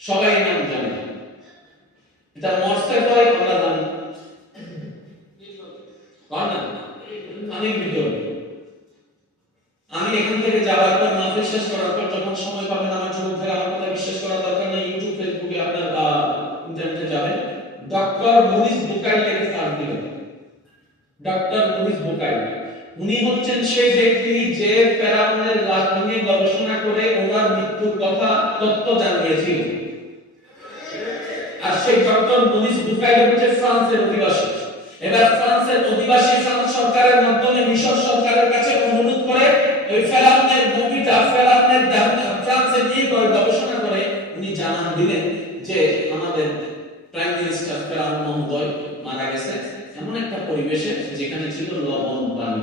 সবাই নাম জানে। এটা মরছে কয় আমরা জানি। অনেক ভিতর আমি এখান থেকে যাওয়ার পর, মাহফিল শেষ করার পর, যখন সময় পাবেন, আমার যুবক ভাই আমার কথা বিশ্বাস করার দরকার নেই। ইউটিউব ফেসবুকে আপনার ইন্টারনেটে যাবেন। ডক্টর মরিস বুকাই লেখে সার্চ দিবেন। ডক্টর মরিস বুকাই উনি হচ্ছেন সেই ব্যক্তি যে ফেরাউনের লাশ নিয়ে গবেষণা করে ওনার মৃত্যুর কথা জানিয়েছিল আর সেই ডক্টর মরিস বুকাই হচ্ছে ফ্রান্সের অধিবাসী। এবার ফ্রান্সের অধিবাসী ফ্রান্স সরকারের মাধ্যমে মিশর সরকারের কাছে অনুরোধ করে ওই ফেরাউনের মুভিটা ফেরাউনের ফ্রান্সে নিয়ে করে গবেষণা করে উনি জানান দিলেন যে আমাদের প্রাইম মিনিস্টার ফেরাউন মহোদয় মারা গেছে এমন একটা পরিবেশে যেখানে ছিল লবণ পানি।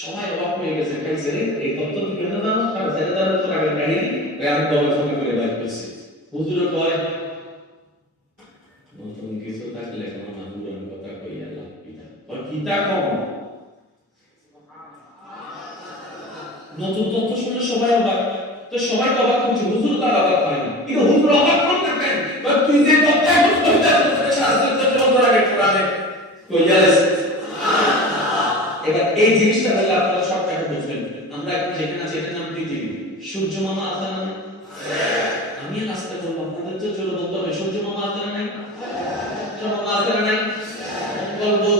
সবাই অবাক হয়ে গেছে এই তত্ত্ব কি জানো তার ছেড়ে ওই আমি গবেষণা করে বাইর করছি হুজুর কয় নতুন কিছু থাকলে কোনো না কথা কইয়া লাভ কিতা আর কিতা কম? নতুন তথ্য শুনে সবাই অবাক। তো সবাই অবাক হচ্ছে হুজুর তার অবাক হয় না। কিন্তু হুজুর অবাক হন না তুই যে তথ্য এখন কইতা শাস্ত্রের তথ্য আগে কোরআনে। কইয়া এবার এই জিনিসটা হলে আপনারা সব টাকা বুঝবেন। আমরা এখন যেখানে আছি পৃথিবী সূর্য মামা আছে না আমি আপনাদের তো জোরে বলতে হবে সূর্য মামা নাই? মামা নাই?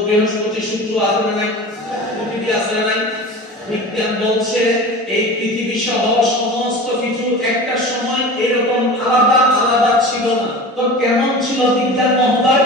বৃহস্পতি, শুক্র নাই? নাই? বিজ্ঞান বলছে এই পৃথিবী সহ সমস্ত কিছু একটা সময় এরকম আলাদা আলাদা ছিল না। তো কেমন ছিল বিজ্ঞান মহোদয়?